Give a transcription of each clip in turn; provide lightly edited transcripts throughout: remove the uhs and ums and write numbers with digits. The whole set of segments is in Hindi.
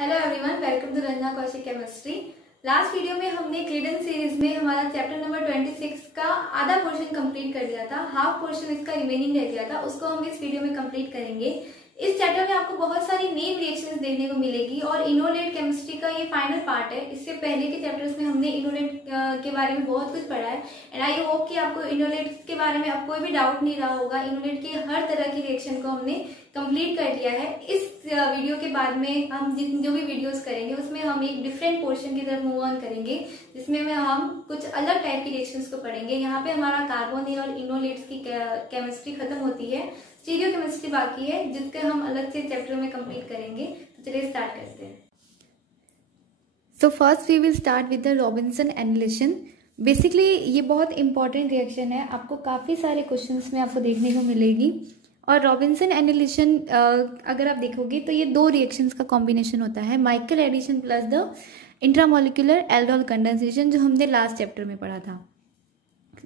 Hello everyone, welcome to Ranjana Kaushik chemistry. Last video में हमने क्लीडन सीरीज में हमारा चैप्टर नंबर 26 का आधा पोर्शन कंप्लीट कर दिया था। हाफ पोर्शन इसका रिमेनिंग रह गया था, उसको हम इस वीडियो में कंप्लीट करेंगे। इस चैप्टर में आपको बहुत सारी नेम रिएक्शंस देखने को मिलेगी और इनोलेट केमिस्ट्री का ये फाइनल पार्ट है। इससे पहले के चैप्टर्स में हमने इनोलेट के बारे में बहुत कुछ पढ़ा है एंड आई होप कि आपको इनोलेट के बारे में अब कोई भी डाउट नहीं रहा होगा। इनोलेट के हर तरह की रिएक्शन को हमने कंप्लीट कर लिया है। इस वीडियो के बाद में हम जो भी वीडियोस करेंगे उसमें हम एक डिफरेंट पोर्शन की तरफ मूव ऑन करेंगे, जिसमें हम कुछ अलग टाइप की रिएक्शंस को पढ़ेंगे। यहाँ पे हमारा कार्बोनिल और इनोलेट्स की केमिस्ट्री खत्म होती है, स्टीरियो केमिस्ट्री बाकी है, जिसके हम अलग से चैप्टर में कंप्लीट करेंगे। तो चलिए स्टार्ट करते हैं। So first we will start with the Robinson annulation. Basically ये बहुत इंपॉर्टेंट रिएक्शन है, आपको काफी सारे क्वेश्चंस में आपको देखने को मिलेगी। और रॉबिन्सन एनिलेशन अगर आप देखोगे तो ये दो रिएक्शंस का कॉम्बिनेशन होता है, Michael addition plus the intramolecular aldol condensation, जो हमने लास्ट चैप्टर में पढ़ा था,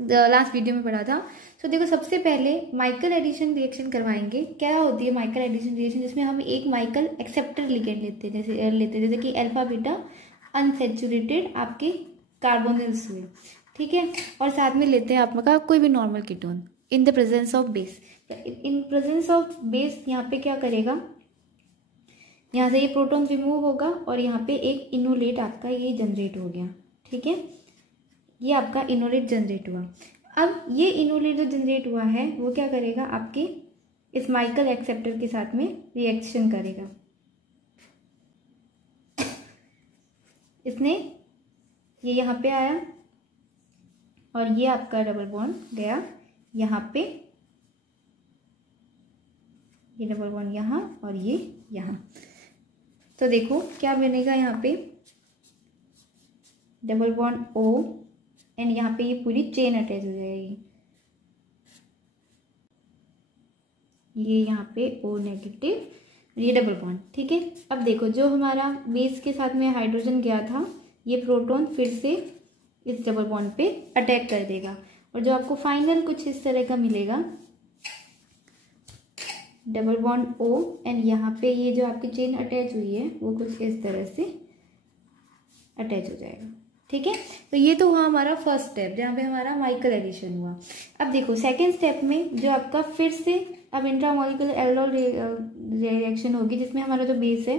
लास्ट वीडियो में पढ़ा था। तो देखो, सबसे पहले माइकल एडिशन रिएक्शन करवाएंगे। क्या होती है माइकल एडिशन रिएक्शन? जिसमें हम एक माइकल एक्सेप्टर लिगेंड लेते हैं, जैसे कि अल्फा बीटा अनसेचुरेटेड आपके कार्बोनिल्स हुए, ठीक है, और साथ में लेते हैं आपका कोई भी normal ketone in the presence of base. In presence of base यहाँ पे क्या करेगा, यहाँ से ये प्रोटॉन रिमूव होगा और यहाँ पे एक इनोलेट आपका ये जनरेट हो गया, ठीक है, ये आपका इनोलेट जनरेट हुआ। अब ये इनोलेट जो जनरेट हुआ है वो क्या करेगा, आपके इस माइकल एक्सेप्टर के साथ में रिएक्शन करेगा। इसने ये यहाँ पे आया और ये आपका डबल बॉन्ड गया यहाँ पे, ये डबल बॉन्ड यहाँ और ये यहाँ। तो देखो क्या बनेगा, यहाँ पे डबल बॉन्ड O एंड यहाँ पे ये पूरी चेन अटैच हो जाएगी, ये यहाँ पे O नेगेटिव, ये डबल बॉन्ड, ठीक है। अब देखो, जो हमारा बेस के साथ में हाइड्रोजन गया था, ये प्रोटॉन फिर से इस डबल बॉन्ड पे अटैक कर देगा और जो आपको फाइनल कुछ इस तरह का मिलेगा, डबल बॉन्ड O एंड यहाँ पे ये जो आपकी चेन अटैच हुई है वो कुछ इस तरह से अटैच हो जाएगा, ठीक है। तो ये तो हुआ हमारा फर्स्ट स्टेप, जहाँ पे हमारा माइकल एडिशन हुआ। अब देखो सेकेंड स्टेप में जो आपका फिर से अब इंट्रामोलिकुलर एल्डोल रिएक्शन होगी, जिसमें हमारा जो बेस है,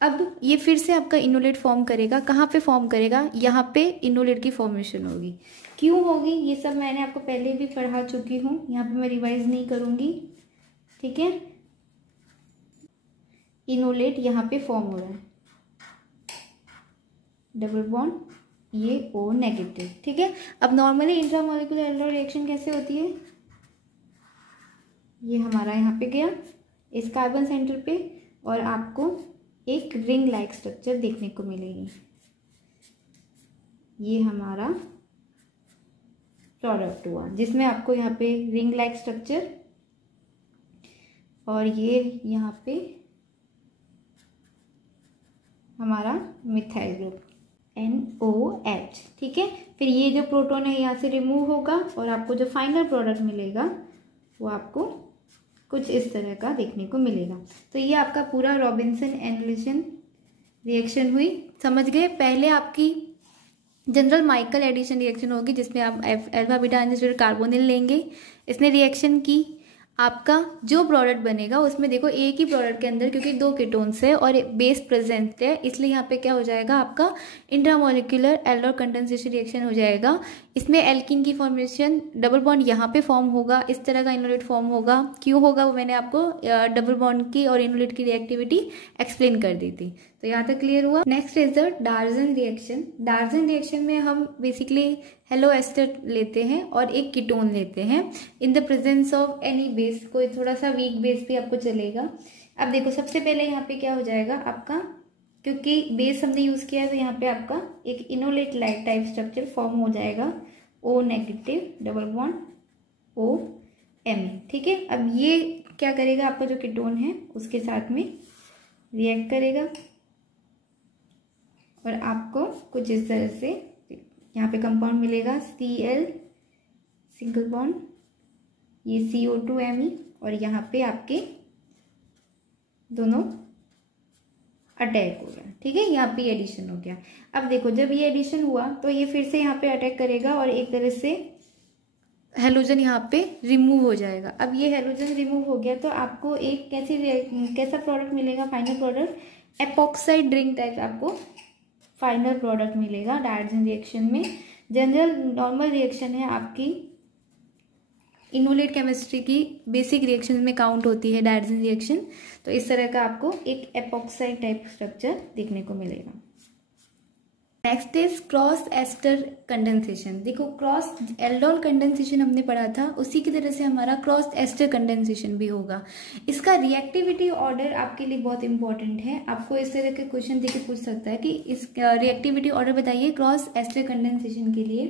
अब ये फिर से आपका इनोलेट फॉर्म करेगा। कहाँ पे फॉर्म करेगा? यहाँ पे इनोलेट की फॉर्मेशन होगी। क्यों होगी ये सब मैंने आपको पहले भी पढ़ा चुकी हूँ, यहाँ पे मैं रिवाइज नहीं करूँगी, ठीक है। इनोलेट यहाँ पे फॉर्म हो रहा है, डबल बॉन्ड ये O नेगेटिव, ठीक है। अब नॉर्मली इंट्रामोलिकुलर एल्डोल रिएक्शन कैसे होती है, ये हमारा यहाँ पे गया इस कार्बन सेंटर पे और आपको एक रिंग लाइक स्ट्रक्चर देखने को मिलेगी, ये हमारा प्रोडक्ट हुआ, जिसमें आपको यहाँ पे रिंग लाइक स्ट्रक्चर और ये यहाँ पे हमारा मिथाइल ग्रुप NOH, ठीक है। फिर ये जो प्रोटॉन है यहाँ से रिमूव होगा और आपको जो फाइनल प्रोडक्ट मिलेगा वो आपको कुछ इस तरह का देखने को मिलेगा। तो ये आपका पूरा रॉबिन्सन एनिलेशन रिएक्शन हुई, समझ गए। पहले आपकी जनरल माइकल एडिशन रिएक्शन होगी, जिसमें आप अल्फा बीटा अनसेचुरेटेड कार्बोनिल लेंगे, इसने रिएक्शन की, आपका जो प्रोडक्ट बनेगा उसमें देखो एक ही प्रोडक्ट के अंदर, क्योंकि दो कीटोन्स है और बेस प्रेजेंट है, इसलिए यहाँ पे क्या हो जाएगा, आपका इंट्रामोलिकुलर एल्डोल कंडेंसेशन रिएक्शन हो जाएगा। इसमें एल्कीन की फॉर्मेशन, डबल बॉन्ड यहाँ पे फॉर्म होगा, इस तरह का इनोलेट फॉर्म होगा। क्यों होगा वो मैंने आपको डबल बॉन्ड की और इनोलेट की रिएक्टिविटी एक्सप्लेन कर दी थी। तो यहाँ तक क्लियर हुआ। Next is the डार्जन reaction. डार्जन reaction में हम बेसिकली हेलो एस्टर लेते हैं और एक कीटोन लेते हैं in the presence of any base, कोई थोड़ा सा वीक बेस भी आपको चलेगा। अब देखो सबसे पहले यहाँ पे क्या हो जाएगा आपका, क्योंकि बेस हमने यूज किया है तो यहाँ पे आपका एक enolate like type structure form हो जाएगा, O negative double bond OM, ठीक है। अब ये क्या करेगा, आपका जो कीटोन है उसके साथ में रिएक्ट करेगा और आपको कुछ इस तरह से यहाँ पे कंपाउंड मिलेगा, Cl सिंगल बॉन्ड, ये CO2Me और यहाँ पे आपके दोनों अटैक हो गया, ठीक है, यहाँ पे एडिशन हो गया। अब देखो जब ये एडिशन हुआ तो ये फिर से यहाँ पे अटैक करेगा और एक तरह से हेलोजन यहाँ पे रिमूव हो जाएगा। अब ये हेलोजन रिमूव हो गया तो आपको एक कैसा प्रोडक्ट मिलेगा, final product epoxide ring type आपको फाइनल प्रोडक्ट मिलेगा डायवर्जन रिएक्शन में। जनरल नॉर्मल रिएक्शन है आपकी, इनोलेट केमिस्ट्री की बेसिक रिएक्शन में काउंट होती है डायवर्जन रिएक्शन। तो इस तरह का आपको एक एपॉक्साइड टाइप स्ट्रक्चर देखने को मिलेगा। Next is cross ester condensation. देखो क्रॉस एल्डोल कंडेंसेशन हमने पढ़ा था, उसी की तरह से हमारा क्रॉस एस्टर कंडेंसेशन भी होगा। इसका रिएक्टिविटी ऑर्डर आपके लिए बहुत इंपॉर्टेंट है। आपको इस तरह के क्वेश्चन देके पूछ सकता है कि इस रिएक्टिविटी ऑर्डर बताइए क्रॉस एस्टर कंडेंसेशन के लिए।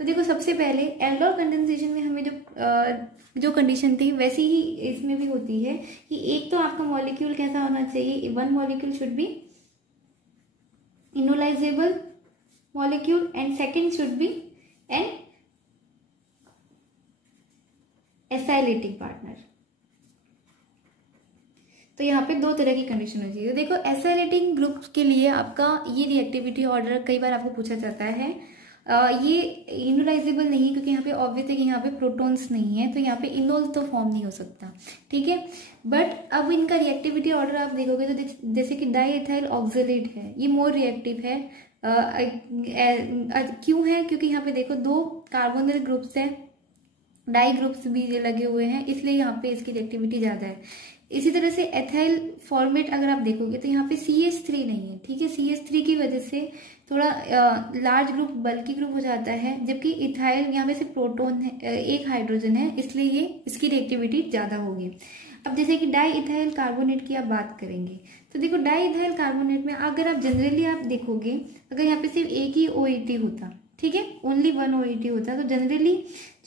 तो देखो सबसे पहले एल्डोल कंडेंसेशन में हमें जो कंडीशन थी वैसी ही इसमें भी होती है कि एक तो आपका मॉलिक्यूल कैसा होना चाहिए, one molecule should be enolisable molecule and second should be an acylating partner। तो यहाँ पे दो तरह की कंडीशन होती है। देखो एसाइलेटिंग ग्रुप के लिए आपका ये रिएक्टिविटी ऑर्डर कई बार आपको पूछा जाता है। ये इनोलाइजेबल नहीं क्योंकि यहाँ पे ऑब्वियस है कि यहाँ पे प्रोटॉन्स नहीं है, तो यहाँ पे इनोल तो फॉर्म नहीं हो सकता, ठीक है। बट अब इनका रिएक्टिविटी ऑर्डर आप देखोगे तो जैसे कि डाईएथाइल ऑक्सलेट है, ये मोर रिएक्टिव है। क्यों है, क्योंकि यहाँ पे देखो दो कार्बोनिल ग्रुप्स है, डाई ग्रुप्स भी लगे हुए हैं, इसलिए यहाँ पे इसकी रिएक्टिविटी ज्यादा है। इसी तरह से एथाइल फॉर्मेट अगर आप देखोगे तो यहाँ पे CH3 नहीं है, ठीक है। CH3 की वजह से थोड़ा लार्ज ग्रुप बल्कि ग्रुप हो जाता है, जबकि इथाइल यहाँ पे सिर्फ प्रोटोन है, एक हाइड्रोजन है, इसलिए ये इसकी रिएक्टिविटी ज्यादा होगी। अब जैसे कि डाई इथाइल कार्बोनेट की आप बात करेंगे तो देखो डाई इथाइल कार्बोनेट में अगर आप जनरली आप देखोगे, अगर यहाँ पे सिर्फ एक ही OET होता, ठीक है, ओनली वन OET होता, तो जनरली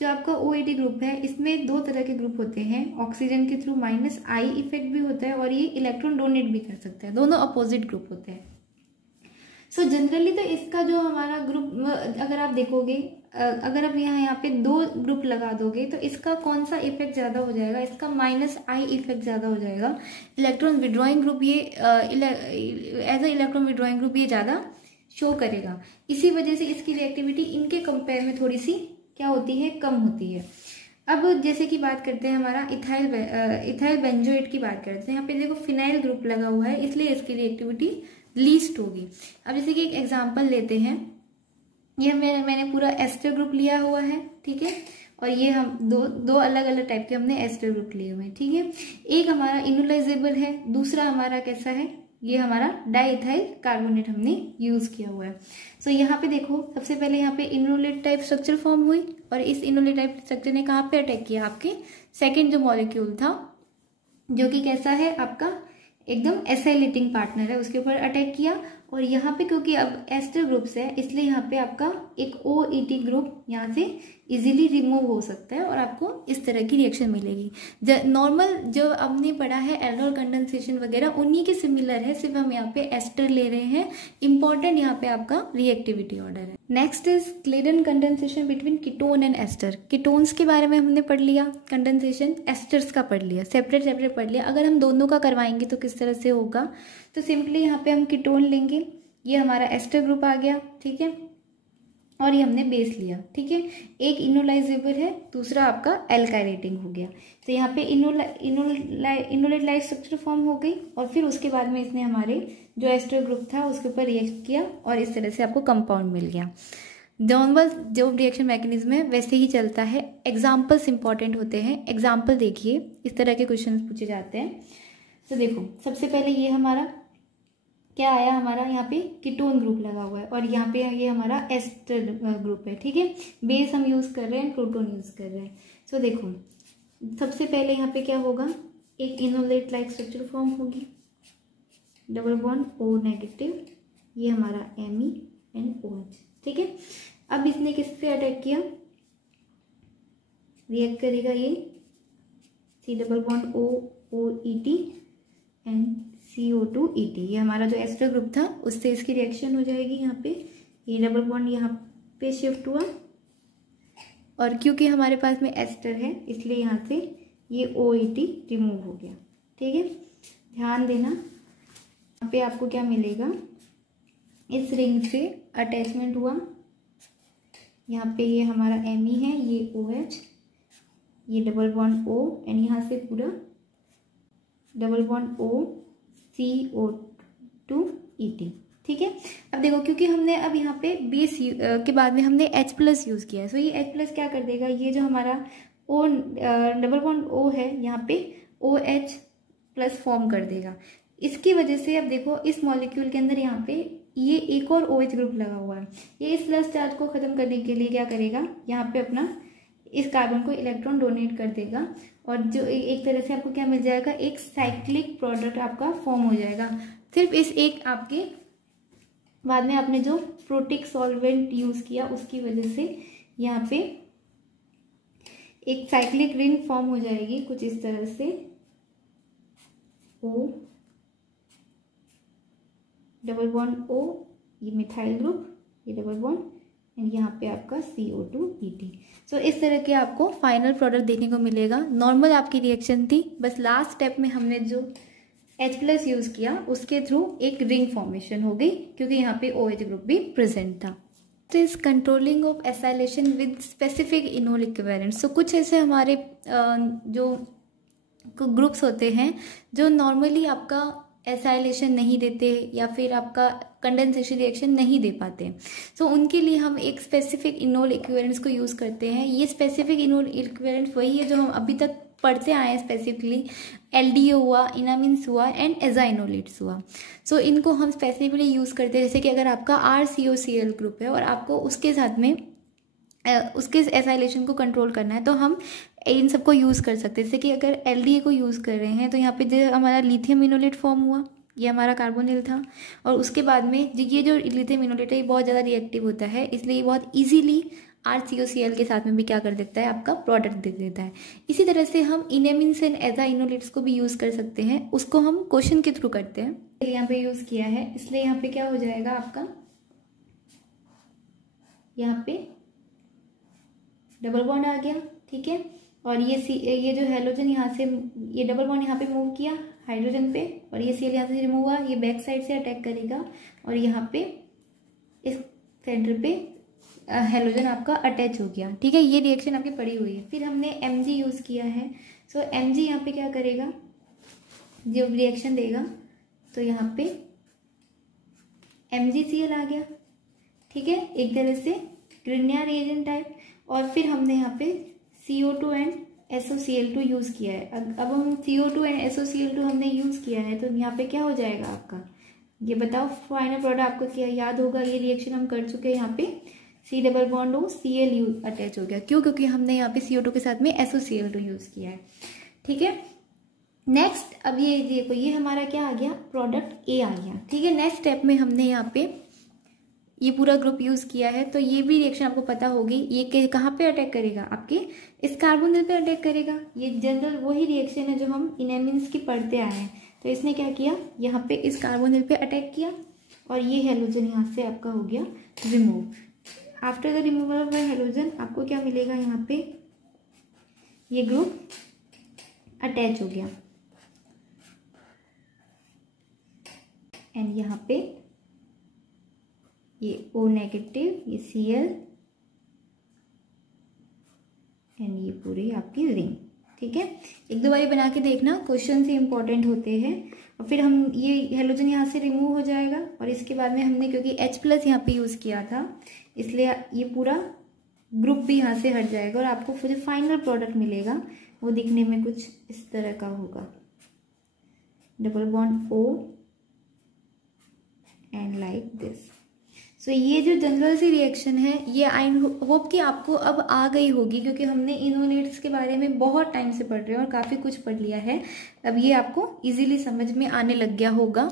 जो आपका OET ग्रुप है इसमें दो तरह के ग्रुप होते हैं, ऑक्सीजन के थ्रू -I इफेक्ट भी होता है और ये इलेक्ट्रॉन डोनेट भी कर सकता है, दोनों अपोजिट ग्रुप होते हैं। सो जनरली तो इसका जो हमारा ग्रुप अगर आप देखोगे, अगर आप यहाँ पे दो ग्रुप लगा दोगे तो इसका कौन सा इफेक्ट ज्यादा हो जाएगा, इसका -I इफेक्ट ज्यादा हो जाएगा। इलेक्ट्रॉन विड्रॉइंग ग्रुप ये as a electron withdrawing group ये ज्यादा शो करेगा, इसी वजह से इसकी रिएक्टिविटी इनके कंपेयर में थोड़ी सी क्या होती है, कम होती है। अब जैसे कि बात करते हैं हमारा इथाइल बेंजोएट की बात करते हैं, यहाँ पे देखो फिनाइल ग्रुप लगा हुआ है, इसलिए इसकी रिएक्टिविटी लीस्ट होगी। अब जैसे कि एक एग्जांपल लेते हैं, ये मैंने पूरा एस्टर ग्रुप लिया हुआ है, ठीक है, और ये हम दो अलग अलग टाइप के हमने एस्टर ग्रुप लिए हुए हैं, ठीक है। एक हमारा इनोलाइजेबल है, दूसरा हमारा कैसा है, ये हमारा डाईइथाइल कार्बोनेट हमने यूज किया हुआ है। सो यहाँ पे देखो सबसे पहले यहाँ पे इनोलेट टाइप स्ट्रक्चर फॉर्म हुई और इस इनोलेट टाइप स्ट्रक्चर ने कहाँ पे अटैक किया, आपके सेकेंड जो मॉलिक्यूल था जो कि कैसा है आपका एकदम एसाइलेटिंग पार्टनर है, उसके ऊपर अटैक किया। और यहाँ पे क्योंकि अब एस्टर ग्रुप्स है इसलिए यहाँ पे आपका एक OET ग्रुप यहाँ से इजीली रिमूव हो सकता है और आपको इस तरह की रिएक्शन मिलेगी। नॉर्मल जो हमने पढ़ा है एल्डोल कंडेंसेशन वगैरह उन्हीं के सिमिलर है, सिर्फ हम यहाँ पे एस्टर ले रहे हैं। इंपॉर्टेंट यहाँ पे आपका रिएक्टिविटी ऑर्डर है। Next is Claisen condensation between ketone and ester. Ketones के बारे में हमने पढ़ लिया, कंडेंसेशन एस्टर्स का पढ़ लिया, सेपरेट पढ़ लिया। अगर हम दोनों का करवाएंगे तो किस तरह से होगा, तो सिंपली यहाँ पे हम कीटोन लेंगे, ये हमारा एस्टर ग्रुप आ गया, ठीक है, और ये हमने बेस लिया, ठीक है। एक इनोलाइजेबल है, दूसरा आपका एल्काइलेटिंग हो गया। तो यहाँ पे इनोलेट लाइट स्ट्रक्चर फॉर्म हो गई और फिर उसके बाद में इसने हमारे जो एस्टर ग्रुप था उसके ऊपर रिएक्ट किया और इस तरह से आपको कंपाउंड मिल गया। नॉर्मल जो रिएक्शन मैकेनिज्म है वैसे ही चलता है। एग्जाम्पल्स इंपॉर्टेंट होते हैं, एग्जाम्पल देखिए, इस तरह के क्वेश्चन पूछे जाते हैं। तो देखो सबसे पहले ये हमारा क्या आया, हमारा यहाँ पे कीटोन ग्रुप लगा हुआ है और यहाँ पे ये हमारा एस्टर ग्रुप है, ठीक है। बेस हम यूज कर रहे हैं, प्रोटोन यूज कर रहे हैं। सो देखो सबसे पहले यहाँ पे क्या होगा, एक इनोलेट लाइक स्ट्रक्चर फॉर्म होगी, डबल बॉन्ड O-, ये हमारा Me-NOH, ठीक है। अब इसने किस पे अटैक किया, रिएक्ट करेगा ये C-O-OET एंड CO2ET, ये हमारा जो एस्टर ग्रुप था उससे इसकी रिएक्शन हो जाएगी। यहाँ पे ये डबल बॉन्ड यहाँ पे शिफ्ट हुआ और क्योंकि हमारे पास में एस्टर है इसलिए यहाँ से ये OET रिमूव हो गया, ठीक है। ध्यान देना, यहाँ पे आपको क्या मिलेगा, इस रिंग से अटैचमेंट हुआ, यहाँ पे ये हमारा Me है, ये OH, ये डबल बॉन्ड O एंड यहाँ से पूरा double bond O CO2 ET। ठीक है, अब देखो क्योंकि हमने अब यहाँ पे बेस के बाद में हमने H+ यूज़ किया है, सो ये H+ क्या कर देगा, ये जो हमारा O डबल बॉन्ड O है यहाँ पे OH+ फॉर्म कर देगा। इसकी वजह से अब देखो इस मॉलिक्यूल के अंदर यहाँ पे ये एक और OH ग्रुप लगा हुआ है, ये इस प्लस चार्ज को ख़त्म करने के लिए क्या करेगा, यहाँ पे अपना इस कार्बन को इलेक्ट्रॉन डोनेट कर देगा और जो एक तरह से आपको क्या मिल जाएगा, एक साइक्लिक प्रोडक्ट आपका फॉर्म हो जाएगा। सिर्फ इस एक आपके बाद में आपने जो प्रोटिक सॉल्वेंट यूज़ किया उसकी वजह से यहाँ पे एक साइक्लिक रिंग फॉर्म हो जाएगी कुछ इस तरह से, O डबल बॉन्ड O, ये मिथाइल ग्रुप, ये डबल बॉन्ड एंड यहाँ पे आपका CO2 ET। सो इस तरह के आपको फाइनल प्रोडक्ट देखने को मिलेगा। नॉर्मल आपकी रिएक्शन थी, बस लास्ट स्टेप में हमने जो H+ यूज़ किया उसके थ्रू एक रिंग फॉर्मेशन हो गई क्योंकि यहाँ पे OH ग्रुप भी प्रेजेंट था। तो इस controlling of acylation with specific enol equivalent. So कुछ ऐसे हमारे जो ग्रुप्स होते हैं जो नॉर्मली आपका एसाइलेशन नहीं देते या फिर आपका कंडेंसेशन रिएक्शन नहीं दे पाते, सो उनके लिए हम एक स्पेसिफिक इनोल इक्विवेलेंट्स को यूज़ करते हैं। ये स्पेसिफिक इनोल इक्विवेलेंट्स वही है जो हम अभी तक पढ़ते आए हैं, स्पेसिफिकली LDO हुआ, इनामिन्स हुआ एंड एजाइनोलेट्स हुआ। सो इनको हम स्पेसिफिकली यूज़ करते हैं, जैसे कि अगर आपका RCOCl ग्रुप है और आपको उसके साथ में उसके एसाइलेशन को कंट्रोल करना है तो हम इन सबको यूज़ कर सकते हैं। जैसे कि अगर LDA को यूज़ कर रहे हैं तो यहाँ पे जो हमारा लिथियम इनोलेट फॉर्म हुआ, ये हमारा कार्बोनिल था और उसके बाद में ये जो लिथियम इनोलेट है ये बहुत ज़्यादा रिएक्टिव होता है, इसलिए ये बहुत ईजीली RCOCl के साथ में भी क्या कर देता है, आपका प्रोडक्ट दे देता है। इसी तरह से हम इनेमिन्स एंड एजाइनोलेट्स को भी यूज़ कर सकते हैं, उसको हम क्वेश्चन के थ्रू करते हैं। यहाँ पे यूज़ किया है इसलिए यहाँ पे क्या हो जाएगा आपका, यहाँ पे डबल बॉन्ड आ गया। ठीक है, और ये जो हेलोजन यहाँ से ये डबल बॉन्ड यहाँ पे मूव किया हाइड्रोजन पे और ये Cl यहाँ से रिमूव हुआ, ये बैक साइड से अटैक करेगा और यहाँ पे इस सेंटर पे हेलोजन आपका अटैच हो गया। ठीक है, ये रिएक्शन आपकी पड़ी हुई है। फिर हमने Mg यूज़ किया है, सो Mg यहाँ पे क्या करेगा, जब रिएक्शन देगा तो यहाँ पे MgCl आ गया। ठीक है, एक तरह से ग्रिग्नियर रिएजेंट टाइप। और फिर हमने यहाँ पे CO2 एंड SOCl2 यूज़ किया है। अब हम CO2 एंड SOCl2 हमने यूज़ किया है तो यहाँ पे क्या हो जाएगा आपका, ये बताओ फाइनल प्रोडक्ट आपको क्या याद होगा, ये रिएक्शन हम कर चुके हैं। यहाँ पे C double bond O Cl attach हो गया, क्यों, क्योंकि हमने यहाँ पे CO2 के साथ में SOCl2 यूज़ किया है। ठीक है, नेक्स्ट अब ये देखो ये हमारा क्या आ गया, प्रोडक्ट A आ गया। ठीक है, नेक्स्ट स्टेप में हमने यहाँ पे ये पूरा ग्रुप यूज़ किया है तो ये भी रिएक्शन आपको पता होगी, ये कहाँ पे अटैक करेगा, आपके इस कार्बोनिल पे अटैक करेगा। ये जनरल वही रिएक्शन है जो हम इनेमिन्स की पढ़ते आए हैं। तो इसने क्या किया, यहाँ पे इस कार्बोनिल पे अटैक किया और ये हेलोजन यहाँ से आपका हो गया remove. After the removal of halogen आपको क्या मिलेगा, यहाँ पे ये ग्रुप अटैच हो गया एंड यहाँ पे ये O नेगेटिव, ये Cl एंड ये पूरी आपकी रिंग। ठीक है, एक दो बारी बना के देखना, क्वेश्चन से इंपॉर्टेंट होते हैं। और फिर हम ये हेलोजन यहाँ से रिमूव हो जाएगा और इसके बाद में हमने क्योंकि H+ यहाँ पे यूज़ किया था इसलिए ये पूरा ग्रुप भी यहाँ से हट जाएगा और आपको जो फाइनल प्रोडक्ट मिलेगा वो दिखने में कुछ इस तरह का होगा, double bond O end like this. So ये जो जनरल सी रिएक्शन है ये आई होप कि आपको अब आ गई होगी, क्योंकि हमने इनोलेट्स के बारे में बहुत टाइम से पढ़ रहे हैं और काफ़ी कुछ पढ़ लिया है। अब ये आपको इजीली समझ में आने लग गया होगा।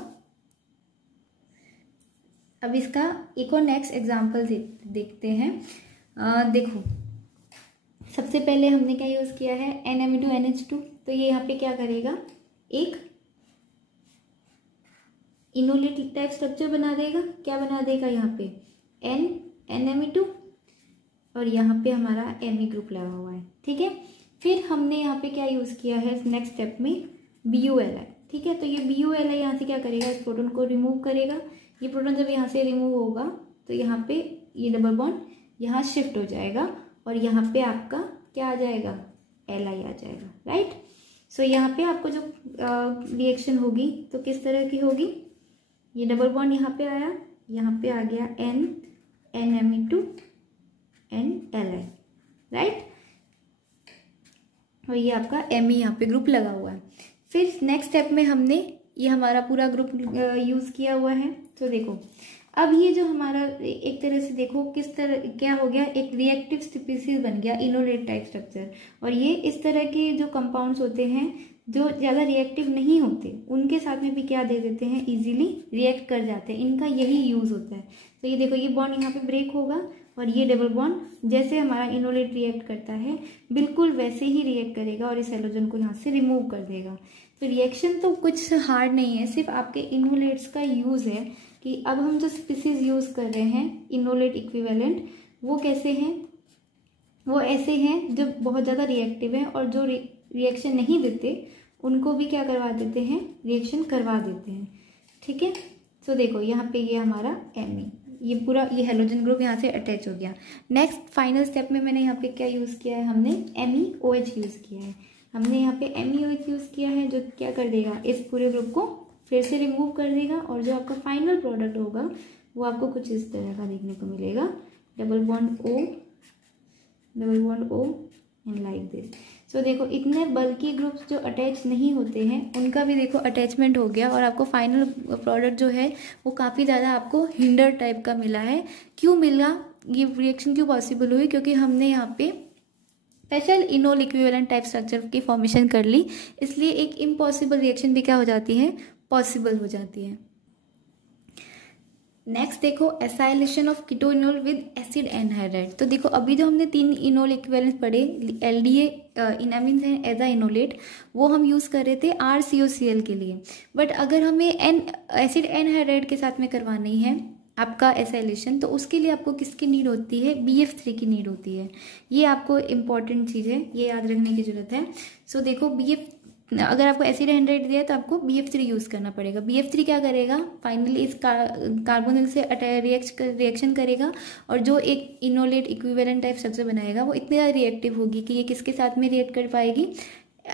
अब इसका एक और नेक्स्ट एग्जांपल देखते हैं। देखो सबसे पहले हमने क्या यूज़ किया है, NMe2NH2। तो ये यहाँ पे क्या करेगा, एक इनोलेट टाइप स्ट्रक्चर बना देगा। क्या बना देगा, यहाँ पे NMe2 और यहाँ पे हमारा Me ग्रुप लगा हुआ है। ठीक है, फिर हमने यहाँ पे क्या यूज़ किया है नेक्स्ट स्टेप में, BuLi। ठीक है। तो ये BuLi यहाँ से क्या करेगा, इस प्रोटॉन को रिमूव करेगा। ये प्रोटॉन जब यहाँ से रिमूव होगा तो यहाँ पे ये डबल बॉन्ड यहाँ शिफ्ट हो जाएगा और यहाँ पे आपका क्या आ जाएगा, Li आ जाएगा, राइट। सो यहाँ पे आपको जो रिएक्शन होगी तो किस तरह की होगी, ये डबल बॉन्ड यहाँ पे आया, यहाँ पे आ गया NMe2 Li, राइट। और ये आपका Me यहाँ पे ग्रुप लगा हुआ है। फिर नेक्स्ट स्टेप में हमने ये हमारा पूरा ग्रुप यूज़ किया हुआ है। तो देखो अब ये जो हमारा एक तरह से देखो किस तरह क्या हो गया, एक रिएक्टिव स्पीसीज बन गया, इनोलेट टाइप स्ट्रक्चर। और ये इस तरह के जो कंपाउंड्स होते हैं जो ज़्यादा रिएक्टिव नहीं होते उनके साथ में भी क्या दे देते हैं, इजीली रिएक्ट कर जाते हैं, इनका यही यूज़ होता है। तो ये देखो ये बॉन्ड यहाँ पे ब्रेक होगा और ये डबल बॉन्ड जैसे हमारा इनोलेट रिएक्ट करता है बिल्कुल वैसे ही रिएक्ट करेगा और इस हैलोजन को यहाँ से रिमूव कर देगा। तो रिएक्शन तो कुछ हार्ड नहीं है, सिर्फ आपके इनोलेट्स का यूज़ है कि अब हम जो स्पीसीज यूज़ कर रहे हैं इनोलेट इक्विवेलेंट, वो कैसे हैं, वो ऐसे हैं जो बहुत ज़्यादा रिएक्टिव हैं और जो रिएक्शन नहीं देते उनको भी क्या करवा देते हैं, रिएक्शन करवा देते हैं, ठीक है। तो देखो यहाँ पे ये हमारा Me, ये पूरा ये हैलोजन ग्रुप यहाँ से अटैच हो गया। नेक्स्ट फाइनल स्टेप में मैंने यहाँ पे क्या यूज़ किया है, हमने MEOH यूज़ किया है। हमने यहाँ पे MEOH यूज़ किया है जो क्या कर देगा, इस पूरे ग्रुप को फिर से रिमूव कर देगा और जो आपका फाइनल प्रोडक्ट होगा वो आपको कुछ इस तरह का देखने को मिलेगा, double bond O end like this. So देखो इतने बल्कि ग्रुप्स जो अटैच नहीं होते हैं उनका भी देखो अटैचमेंट हो गया और आपको फाइनल प्रोडक्ट जो है वो काफ़ी ज़्यादा आपको हिंडर टाइप का मिला है। क्यों मिला, ये रिएक्शन क्यों पॉसिबल हुई, क्योंकि हमने यहाँ पे special enol equivalent type structure की फॉर्मेशन कर ली, इसलिए एक इम्पॉसिबल रिएक्शन भी क्या हो जाती है, पॉसिबल हो जाती है। नेक्स्ट देखो acylation of keto enol with acid anhydride. तो देखो अभी जो हमने 3 इनोल इक्विवेलेंट पढ़े, LDA enamines and aza enolate, वो हम यूज़ कर रहे थे RCOCl के लिए। बट अगर हमें एसिड एनहाइड्राइड के साथ में करवानी है आपका एसाइलेशन, तो उसके लिए आपको किसकी नीड होती है, BF3 की नीड होती है। ये आपको इम्पॉर्टेंट चीज़ है, ये याद रखने की जरूरत है। सो देखो अगर आपको एसिड एनहाइड्राइड दिया है तो आपको BF3 यूज़ करना पड़ेगा। BF3 क्या करेगा, फाइनली इस कार्बोनिल से रिएक्शन करेगा और जो एक इनोलेट इक्विवेलेंट टाइप स्ट्रक्चर बनाएगा वो इतनी ज़्यादा रिएक्टिव होगी कि ये किसके साथ में रिएक्ट कर पाएगी,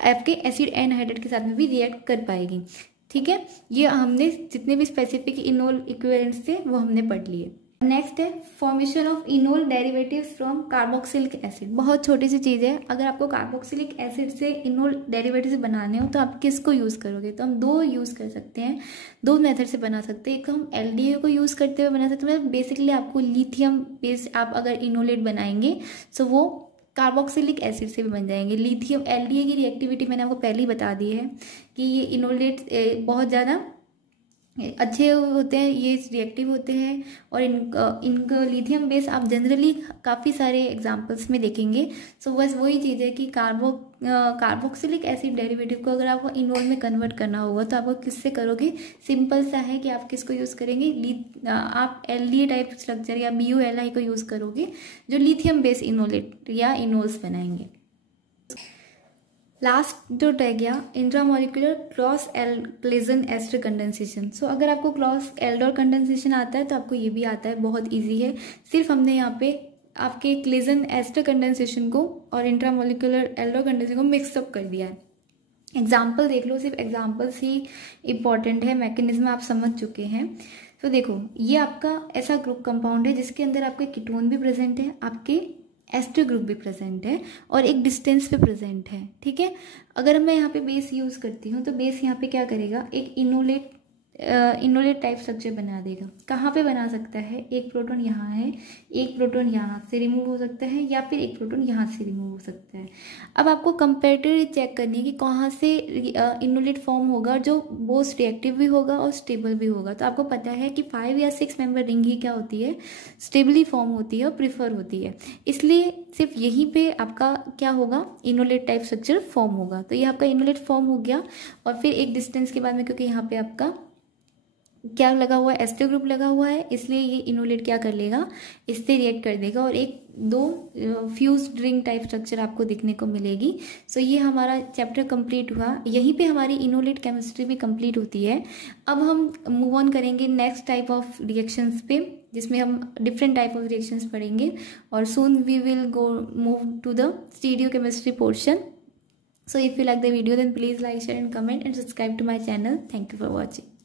आपके एसिड एनहाइड्राइड के साथ में भी रिएक्ट कर पाएगी, ठीक है। ये हमने जितने भी स्पेसिफिक इनोल इक्विवेलेंट्स थे वो हमने पढ़ लिए। नेक्स्ट है formation of enol derivatives from carboxylic acid. बहुत छोटी सी चीज़ है, अगर आपको कार्बोक्सिलिक एसिड से इनोल डेरिवेटिव्स बनाने हो तो आप किसको यूज़ करोगे, तो हम 2 यूज़ कर सकते हैं, 2 मेथड से बना सकते हैं। एक हम LDA को यूज़ करते हुए बना सकते हैं, मतलब बेसिकली आपको लिथियम बेस्ड आप अगर इनोलेट बनाएंगे तो वो कार्बोक्सिलिक एसिड से भी बन जाएंगे। लिथियम LDA की रिएक्टिविटी मैंने आपको पहले ही बता दी है कि ये इनोलेट बहुत ज़्यादा अच्छे होते हैं, ये रिएक्टिव होते हैं और इनका लिथियम बेस आप जनरली काफ़ी सारे एग्जांपल्स में देखेंगे। सो बस वही चीज़ है कि कार्बोक्सिलिक एसिड डेरिवेटिव को अगर आपको इनोल में कन्वर्ट करना होगा तो आप किससे करोगे, सिंपल सा है कि आप किसको यूज़ करेंगे, आप LDA टाइप स्ट्रक्चर या BuLi को यूज़ करोगे जो लिथियम बेस इनोलेट या इनोल्स बनाएंगे। लास्ट जो रह गया इंट्रामोलिकुलर क्रॉस एल्डोजन एस्टर कंडेंसेशन। सो अगर आपको क्रॉस एल्डोर कंडेंसेशन आता है तो आपको ये भी आता है, बहुत इजी है। सिर्फ हमने यहाँ पे आपके क्लेजन एस्टर कंडेंसेशन को और इंट्रामोलिकुलर एल्डोर कंडेंसेशन को मिक्सअप कर दिया है। एग्जाम्पल देख लो, सिर्फ एग्जाम्पल्स ही इम्पॉर्टेंट है, मैकेनिज्म आप समझ चुके हैं। तो देखो ये आपका ऐसा ग्रुप कंपाउंड है जिसके अंदर आपके कीटोन भी प्रेजेंट है, आपके एस्टर ग्रुप भी प्रेजेंट है और एक डिस्टेंस पे प्रेजेंट है, ठीक है। अगर मैं यहाँ पे बेस यूज़ करती हूँ तो बेस यहाँ पे क्या करेगा, एक इनोलेट टाइप स्ट्रक्चर बना देगा। कहाँ पे बना सकता है, एक प्रोटॉन यहाँ है, एक प्रोटॉन यहाँ से रिमूव हो सकता है या फिर एक प्रोटॉन यहाँ से रिमूव हो सकता है। अब आपको कंपेरेटिवली चेक करनी है कि कहाँ से इनोलेट फॉर्म होगा जो बोथ रिएक्टिव भी होगा और स्टेबल भी होगा। तो आपको पता है कि 5 या 6 मेंबर रिंग ही क्या होती है, स्टेबली फॉर्म होती है और प्रिफर होती है, इसलिए सिर्फ यहीं पे आपका क्या होगा, इनोलेट टाइप स्ट्रक्चर फॉर्म होगा। तो ये आपका इनोलेट फॉर्म हो गया और फिर एक डिस्टेंस के बाद में, क्योंकि यहाँ पे आपका क्या लगा हुआ है, एस्टर ग्रुप लगा हुआ है, इसलिए ये इनोलेट क्या कर लेगा, इससे रिएक्ट कर देगा और एक दो फ्यूज रिंग टाइप स्ट्रक्चर आपको दिखने को मिलेगी। सो ये हमारा चैप्टर कंप्लीट हुआ, यहीं पे हमारी इनोलेट केमिस्ट्री भी कंप्लीट होती है। अब हम मूव ऑन करेंगे नेक्स्ट टाइप ऑफ रिएक्शंस पे, जिसमें हम डिफरेंट टाइप ऑफ रिएक्शंस पढ़ेंगे और soon we will go move to the stereochemistry portion. So if you like the video, then please like, share and comment and subscribe to my channel. Thank you for watching.